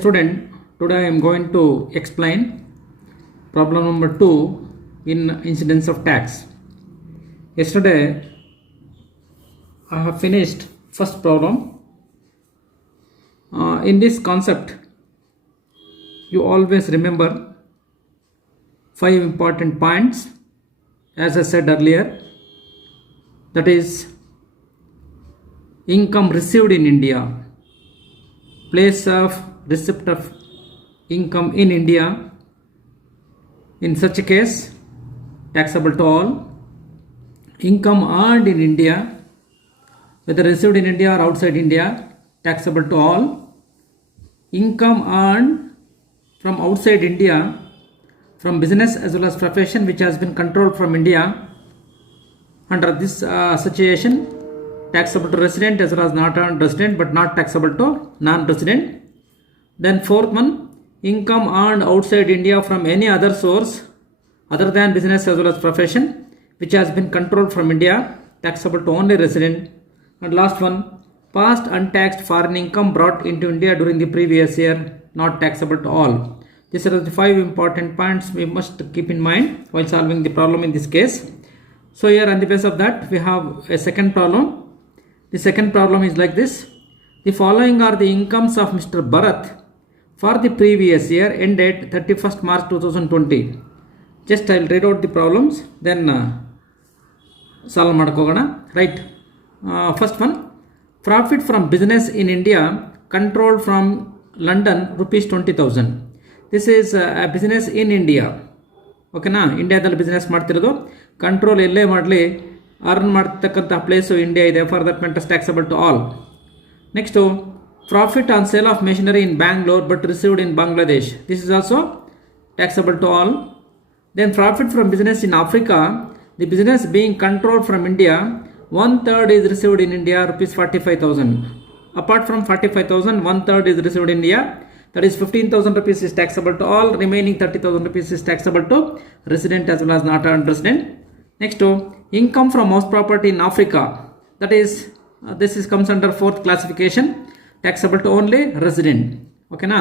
Student, today I am going to explain problem number 2 in incidence of tax. Yesterday I have finished first problem. In this concept, you always remember 5 important points, as I said earlier, that is income received in India, place of receipt of income in India, in such a case taxable to all, income earned in India, whether received in India or outside India, taxable to all, income earned from outside India, from business as well as profession which has been controlled from India, under this situation taxable to resident as well as not earned resident but not taxable to non-resident. Then fourth one, income earned outside India from any other source other than business as well as profession which has been controlled from India, taxable to only resident. And last one, past untaxed foreign income brought into India during the previous year, not taxable to all. These are the 5 important points we must keep in mind while solving the problem in this case. So here on the basis of that we have a second problem. The second problem is like this. The following are the incomes of Mr. Bharat for the previous year ended 31st March 2020. Just I will read out the problems, then solve madakogana. Right. First one, profit from business in India controlled from London rupees 20,000. This is a business in India. ಓಕೆನಾ, ಇಂಡಿಯಾದಲ್ಲಿ business ಮಾಡ್ತಿರೋದು, control ಎಲ್ಲೇ ಮಾಡಲಿ earn ಮಾಡ್ತಕ್ಕಂಥ place India ಇದೆ, for that matters taxable to all. Next, profit on sale of machinery in Bangalore but received in Bangladesh, this is also taxable to all. Then profit from business in Africa, the business being controlled from India, 1/3 is received in India, rupees 45,000. Apart from 45,000, 1/3 is received in India, that is 15,000 rupees is taxable to all, remaining 30,000 rupees is taxable to resident as well as not earned resident. Next, income from house property in Africa, that is this is comes under 4th classification, taxable to only resident. Okay na.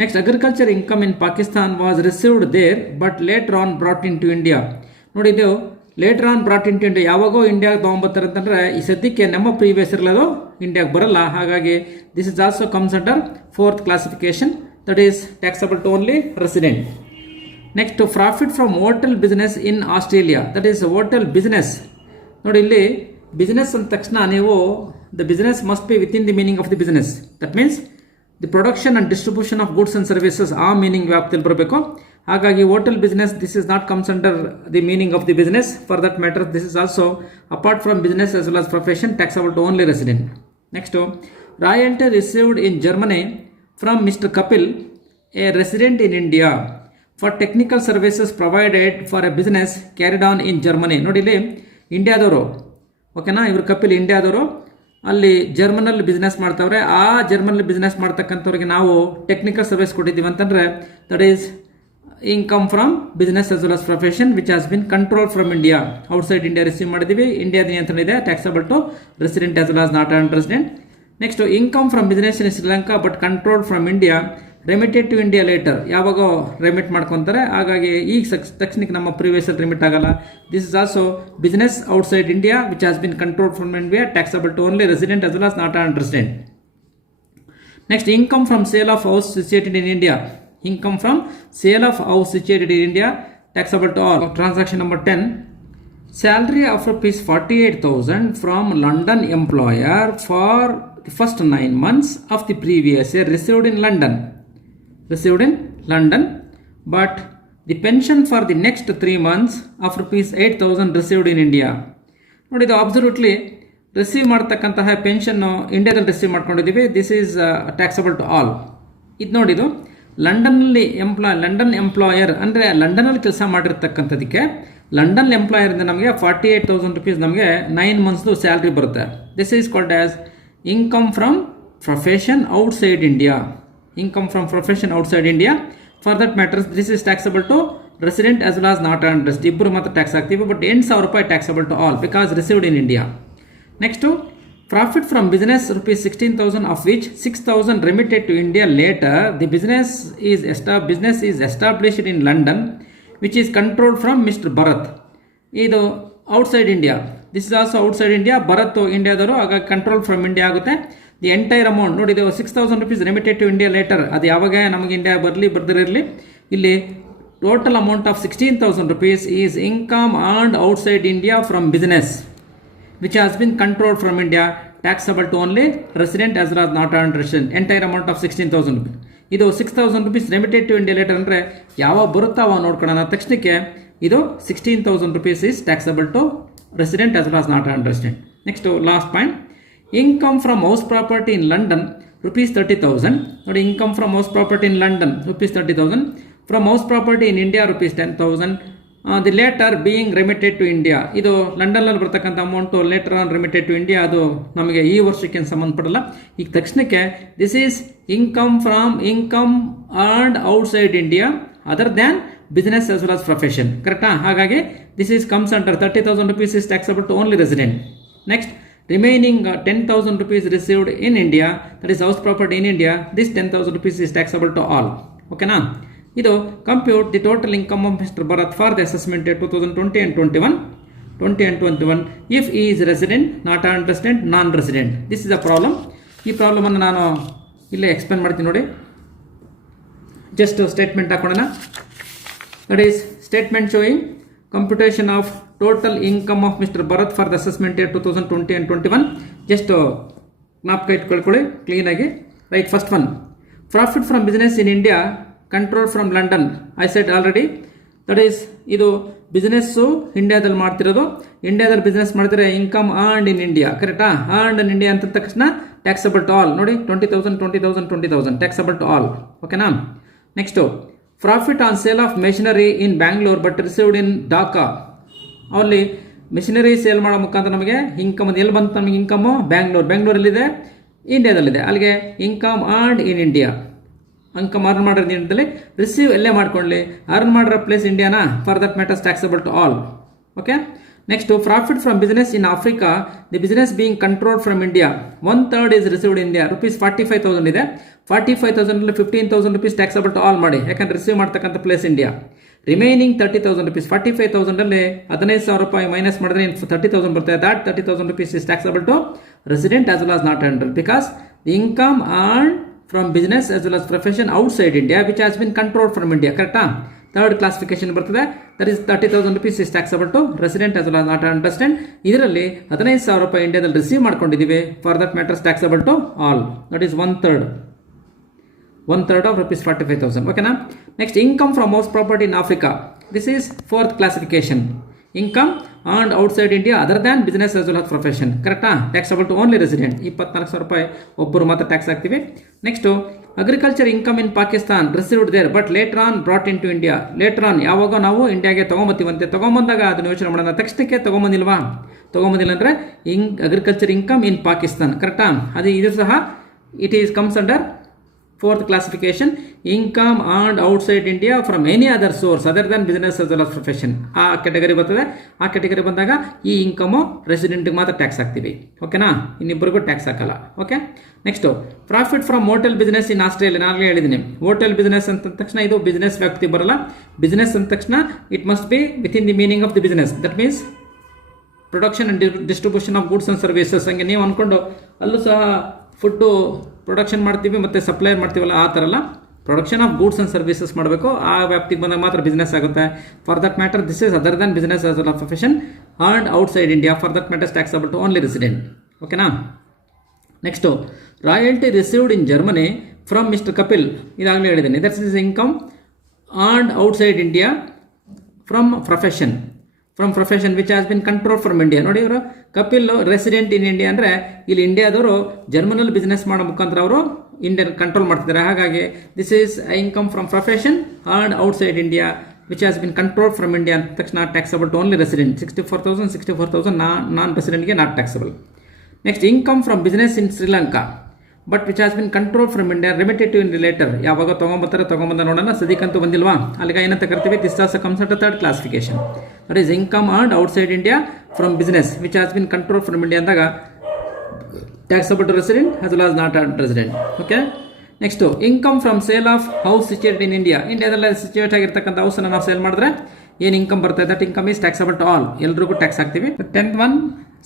Next, agriculture income in Pakistan was received there but later on brought into India. ನೋಡಿ, ಇದು litre on brought into India, ಯಾವಾಗೋ ಇಂಡಿಯಾಗೆ ತೊಗೊಂಬರ್ತಾರೆ ಅಂತಂದರೆ ಈ ಸದ್ಯಕ್ಕೆ ನಮ್ಮ previous ಇರಲದು ಇಂಡಿಯಾಗೆ ಬರಲ್ಲ. ಹಾಗಾಗಿ this is also comes under 4th classification, that is taxable to only resident. Next, profit from hotel business in Australia, that is hotel business. ನೋಡಿ, ಇಲ್ಲಿ ಬಿಸ್ನೆಸ್ ಅಂದ ತಕ್ಷಣ ನೀವು the business must be within the meaning of the business, that means the production and distribution of goods and services, ಆ meaning ವ್ಯಾಪ್ತಿಯಲ್ಲಿ ಬರಬೇಕು. ಹಾಗಾಗಿ hotel business this is not comes under the meaning of the business, for that matter this is also apart from business as well as profession taxable to only resident. Next, royalty received in Germany from Mr. Kapil, a resident in India, for technical services provided for a business carried on in Germany. ನೋಡಿ, ಇಲ್ಲಿ ಇಂಡಿಯಾದವರು, ಓಕೆನಾ, ಇವರು ಕಪಿಲ್ ಇಂಡಿಯಾದವರು ಅಲ್ಲಿ ಜರ್ಮನಲ್ಲಿ business ಮಾಡ್ತಾವ್ರೆ. ಆ ಜರ್ಮನಲ್ಲಿ business ಮಾಡ್ತಕ್ಕಂಥವ್ರಿಗೆ ನಾವು ಟೆಕ್ನಿಕಲ್ ಸರ್ವಿಸ್ ಕೊಟ್ಟಿದ್ದೀವಿ ಅಂತಂದರೆ that is income from business as well as profession which has been controlled from India, outside India receive ಮಾಡಿದ್ದೀವಿ, ಇಂಡಿಯಾದ ನಿಯಂತ್ರಣ ಇದೆ, taxable to resident as well as not earned resident. Next, income from business in Sri Lanka but controlled from India, remitted to India later, ಯಾವಾಗೋ remit ಮಾಡ್ಕೊತಾರೆ, ಹಾಗಾಗಿ ಈ ತಕ್ಷಣಕ್ಕೆ ನಮ್ಮ ಪ್ರೀವಿಯಸ್ ರೆಮಿಟ್ ಆಗಲ್ಲ. This is also business outside India which has been controlled from India, taxable to only resident as well as not earned resident. Next, income from sale of house situated in India, income from sale of house situated in India, taxable to all. Transaction number 10, salary of rupees 48,000 from London employer for the first 9 months of the previous year received in London, but the pension for the next 3 months of rupees 8,000 received in India. ನೋಡಿ, ಇದು absolutely receive ಮಾಡ್ತಕ್ಕಂತಹ ಪೆನ್ಷನ್ನು ಇಂಡಿಯಾದಲ್ಲಿ receive ಮಾಡ್ಕೊಂಡಿದ್ದೀವಿ, this is taxable to all. ಇದು ನೋಡಿದು London employer ಅಂದರೆ ಲಂಡನಲ್ಲಿ ಕೆಲಸ ಮಾಡಿರ್ತಕ್ಕಂಥದಕ್ಕೆ ಲಂಡನ್ ಎಂಪ್ಲಾಯರಿಂದ ನಮಗೆ 48,000 rupees ನಮಗೆ 9 monthsದು ಸ್ಯಾಲ್ರಿ ಬರುತ್ತೆ. This is called as income from profession outside India. For that matters this is taxable to resident as well as not earned resident ಇಬ್ಬರು ಮಾತ್ರ ಟ್ಯಾಕ್ಸ್ ಆಗ್ತೀವಿ, ಬಟ್ 8,000 ರೂಪಾಯಿ taxable to all because received in India. Next profit from business rupees 16,000 of which 6,000 remitted to India later. The business is established in London which is controlled from Mr. Bharat. ಇದು outside India, this is also outside India. Bharat ಇಂಡಿಯಾದವರು ಆಗ control from India ಆಗುತ್ತೆ. The entire amount ನೋಡಿ, ಇದು 6,000 rupees remitted to India later, ಅದು ಯಾವಾಗ ನಮಗೆ India ಬರ್ದಿರಲಿ. ಇಲ್ಲಿ total amount of 16,000 rupees is income earned outside India from business which has been controlled from India, taxable to only resident as well as not earned resident. Entire amount of 16,000 rupees. ಇದು 6,000 rupees remitted to India later ಅಂದರೆ ಯಾವಾಗ ಬರುತ್ತಾವ ನೋಡ್ಕೊಳ್ಳೋಣ. ತಕ್ಷಣಕ್ಕೆ ಇದು 16,000 rupees is taxable to resident as well as not earned resident. Next last point, income from house property in London rupees 30,000. ನೋಡಿ, income from house property in London rupees 30,000. From house property in India rupees 10,000. The later being remitted to India. ಇದು ಲಂಡನ್ನಲ್ಲಿ ಬರ್ತಕ್ಕಂಥ amount later on remitted to India, ಅದು ನಮಗೆ ಈ ವರ್ಷಕ್ಕೆ ಸಂಬಂಧಪಡಲ್ಲ. ಈಗ ತಕ್ಷಣಕ್ಕೆ this is income from income earned outside India other than business as well as profession. ಕರೆಕ್ಟಾ? ಹಾಗಾಗಿ this is comes under 30,000 rupees is taxable to only resident. Next, remaining 10,000 rupees received in India, that is house property in India, this 10,000 rupees is taxable to all. ಓಕೆನಾ? ಇದು compute the total income of mister Bharat for the assessment 2020 and 21 if he is resident, not earned resident, non resident. This is a problem. ಈ ಪ್ರಾಬ್ಲಮನ್ನು ನಾನು ಇಲ್ಲೇ explain ಮಾಡ್ತೀನಿ ನೋಡಿ. Just statement ಹಾಕೋಣ. That is statement showing computation of total income of mister Bharat for the assessment 2020 and 21. Just ಜ್ಞಾಪಕ ಇಟ್ಕೊಳ್ಕೊಳ್ಳಿ ಕ್ಲೀನಾಗಿ. Right, first one, profit from business in India control from London. I said already, that is ಇದು business ಇಂಡಿಯಾದಲ್ಲಿ ಮಾಡ್ತಿರೋದು. ಇಂಡಿಯಾದಲ್ಲಿ business ಮಾಡ್ತಿರೋ income earned in India. ಕರೆಕ್ಟಾ? Earned in India ಅಂತ ತಕ್ಷಣ ಟ್ಯಾಕ್ಸಬಲ್ ಟು ಆಲ್. ನೋಡಿ, 20,000 ಟ್ಯಾಕ್ಸಬಲ್ ಟು ಆಲ್. ಓಕೆನಾ? Next, profit on sale of machinery in Bangalore but received ಇನ್ ಢಾಕಾ. ಅಲ್ಲಿ ಮೆಷಿನರಿ ಸೇಲ್ ಮಾಡೋ ಮುಖಾಂತರ ನಮಗೆ ಇನ್ಕಮ್ ಎಲ್ಲಿ ಬಂತು? ನಮಗೆ ಇನ್ಕಮು ಬ್ಯಾಂಗ್ಳೂರಲ್ಲಿದೆ, ಇಂಡಿಯಾದಲ್ಲಿದೆ. ಅಲ್ಲಿಗೆ income earned in India, income earn ಮಾಡಿರೋ ಇಂಡಿಯಾದಲ್ಲಿ, ರಿಸೀವ್ ಎಲ್ಲೇ ಮಾಡ್ಕೊಳ್ಳಿ, ಅರ್ನ್ ಮಾಡಿರೋ ಪ್ಲೇಸ್ ಇಂಡಿಯಾನಾ, for that matters taxable to all. Okay. Next, profit from business in Africa, the business being control from India, 1/3 is received India. rupees 45,000 ಇದೆ. 45,000 15,000 rupees taxable to all ಮಾಡಿ, ಯಾಕಂದ್ರೆ receive ಮಾಡ್ತಕ್ಕಂಥ place India. Remaining 30,000 rupees, 45,000 15,000 ರೂಪಾಯಿ minus ಮಾಡಿದ್ರೆ 30,000 ಬರ್ತದೆ. That 30,000 rupees is taxable to resident as well as not earned, because the income earned from business as well as profession outside India which has been controlled from India. ಕರೆಕ್ಟಾ? Third classification ಬರ್ತದೆ. That is 30,000 rupees is taxable to resident as well as not earned resident. ಇದರಲ್ಲಿ 15,000 ರೂಪಾಯಿ ಇಂಡಿಯಾದಲ್ಲಿ receive ಮಾಡ್ಕೊಂಡಿದ್ದೀವಿ, for that matters taxable to all. That is 1/3 of rupees 45,000. ಓಕೆನಾ? Next, income from house property in Africa. This is fourth classification. Income earned outside India other than business as well as profession. ಕರೆಕ್ಟಾ? Taxable to only resident. 24,000 ರೂಪಾಯಿ ಒಬ್ಬರು ಮಾತ್ರ tax ಹಾಕ್ತೀವಿ. Next, agriculture income in Pakistan received there but later on brought in to India. Later on ಯಾವಾಗ ನಾವು ಇಂಡಿಯಾಗೆ ತೊಗೊಂಬತ್ತೀವಂತೆ, ತೊಗೊಂಬಂದಾಗ ಅದನ್ನು ಯೋಚನೆ ಮಾಡೋಣ. ತಕ್ಷಣಕ್ಕೆ ತೊಗೊಂಬಂದಿಲ್ಲ ಅಂದರೆ ಅಗ್ರಿಕಲ್ಚರ್ ಇನ್ಕಮ್ ಇನ್ ಪಾಕಿಸ್ತಾನ್. ಕರೆಕ್ಟಾ? ಇದು ಸಹ it is comes under fourth classification, income earned outside India from any other source other than business as well as profession. ಆ ಕ್ಯಾಟಗರಿ ಬರ್ತದೆ. ಆ ಕ್ಯಾಟಗರಿ ಬಂದಾಗ ಈ ಇನ್ಕಮು ರೆಸಿಡೆಂಟ್ಗೆ ಮಾತ್ರ ಟ್ಯಾಕ್ಸ್ ಹಾಕ್ತೀವಿ. ಓಕೆನಾ? ಇನ್ನಿಬ್ಬರಿಗೂ ಟ್ಯಾಕ್ಸ್ ಹಾಕಲ್ಲ. Okay. Next, profit from hotel business in Australia. ನಾನು ಹೇಳಿದ್ದೀನಿ, ಹೋಟೆಲ್ ಬಿಸ್ನೆಸ್ ಅಂತ ತಕ್ಷಣ ಇದು ಬಿಸ್ನೆಸ್ ವ್ಯಾಪ್ತಿ ಬರಲ್ಲ. ಬಿಸ್ನೆಸ್ ಅಂದ ತಕ್ಷಣ it must be within the meaning of the business. That means production and distribution of goods and services. ಹಂಗೆ ನೀವು ಅಂದ್ಕೊಂಡು ಅಲ್ಲೂ ಸಹ ಫುಡ್ಡು ಪ್ರೊಡಕ್ಷನ್ ಮಾಡ್ತೀವಿ ಮತ್ತು ಸಪ್ಲೈ ಮಾಡ್ತೀವಲ್ಲ, ಆ ಥರ ಅಲ್ಲ. Production of goods and services ಮಾಡಬೇಕು. ಆ ವ್ಯಾಪ್ತಿಗೆ ಬಂದಾಗ ಮಾತ್ರ ಬಿಸ್ನೆಸ್ ಆಗುತ್ತೆ. For that matter this is other than business as well as profession earned outside India. For that matters taxable to only resident. ಓಕೆನಾ? Next, royalty received in Germany from mister Kapil. ಇದಾಗಲೇ ಹೇಳಿದ್ದೀನಿ. That's is income earned outside India from profession which has been control from India. ನೋಡಿ, ಇವರು Kapil resident in India ಅಂದರೆ ಇಲ್ಲಿ ಇಂಡಿಯಾದವರು ಜರ್ಮನಲ್ಲಿ business ಮಾಡೋ ಮುಖಾಂತರ ಅವರು ಇಂಡಿಯನ್ ಕಂಟ್ರೋಲ್ ಮಾಡ್ತಿದ್ದಾರೆ. ಹಾಗಾಗಿ this is income from profession earned outside India which has been control from India ಅಂತ ತಕ್ಷಣ taxable to only resident. 64,000 non ರೆಸಿಡೆಂಟ್ಗೆ not taxable. Next, income from business in Sri Lanka but which has been control from India remitted to ಇನ್ ರಿಲೇಟರ್. ಯಾವಾಗ ತೊಗೊಂಬಂದ ನೋಡೋಣ, ಸದ್ಯಕ್ಕಂತೂ ಬಂದಿಲ್ವಾ, ಅಲ್ಲಿಗೆ ಏನಂತ ಕರಿತೀವಿ, this also comes under third classification. That is income earned outside India from business which has been control from India ಅಂದಾಗ taxable to resident as well as not resident. Okay, next income from sale of house situated in India. ಇಂಡಿಯಾದಲ್ಲಿ situate ಆಗಿರ್ತಕ್ಕಂಥ ಹೌಸನ್ನು ನಾವು sale ಮಾಡಿದ್ರೆ ಏನು income ಬರ್ತದೆ, that income is taxable to all, ಎಲ್ರಿಗೂ tax ಹಾಕ್ತೀವಿ. 10th one,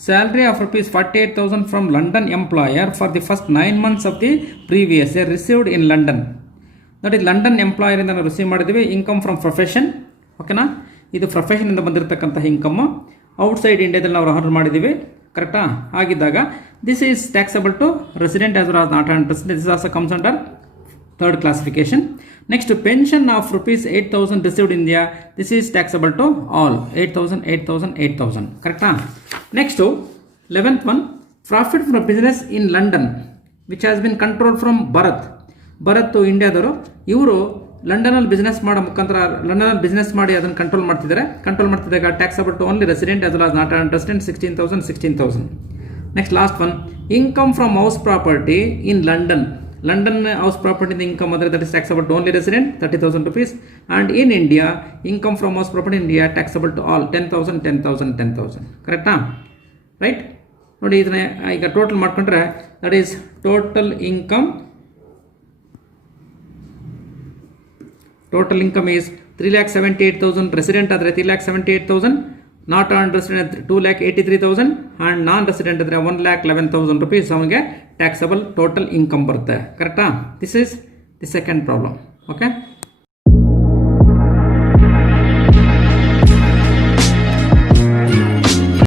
salary of rupees 48,000 from London employer for the first 9 months of the previous year received in London. That is London employer ಇಂದ ನಾವು receive ಮಾಡಿದ್ವಿ. Income from profession, ಓಕೆನಾ, ಇದು profession ಇಂದ ಬಂದಿರತಕ್ಕಂತಹ income outside ಇಂಡಿಯಾದಲ್ಲಿ ನಾವು earn ಮಾಡಿದ್ದೀವಿ, ಕರೆಕ್ಟಾ. ಆಗಿದ್ದಾಗ this is taxable to resident as well as not resident. This also comes under third classification. Next pension of rupees 8,000 received in India, this is taxable to all. 8,000 ಕರೆಕ್ಟಾ. Next 11th one, profit from business in London which has been control from Bharat ಇಂಡಿಯಾದವರು. ಇವರು ಲಂಡನಲ್ಲಿ business ಮಾಡೋ ಮುಖಾಂತರ ಲಂಡನಲ್ಲಿ business ಮಾಡಿ ಅದನ್ನು control ಮಾಡ್ತಿದ್ದಾಗ taxable to only resident as well as not resident. 16,000. Next last one, income from house property in London house ಪ್ರಾಪರ್ಟಿಯಿಂದ income ಅಂದರೆ that is taxable to only resident 30,000 rupees. And in India income from house property in India taxable to all 10,000. ಕರೆಕ್ಟಾ, right. ನೋಡಿ, ಇದನ್ನ ಈಗ total ಮಾಡ್ಕೊಂಡ್ರೆ that is total income is 3,78,000. Resident ಆದರೆ 3,78,000, not on resident 2,83,000 and non resident ಅಂದರೆ 1,11,000 rupees ಅವನಿಗೆ taxable total income ಬರುತ್ತೆ, ಕರೆಕ್ಟಾ. This is the second problem. Okay.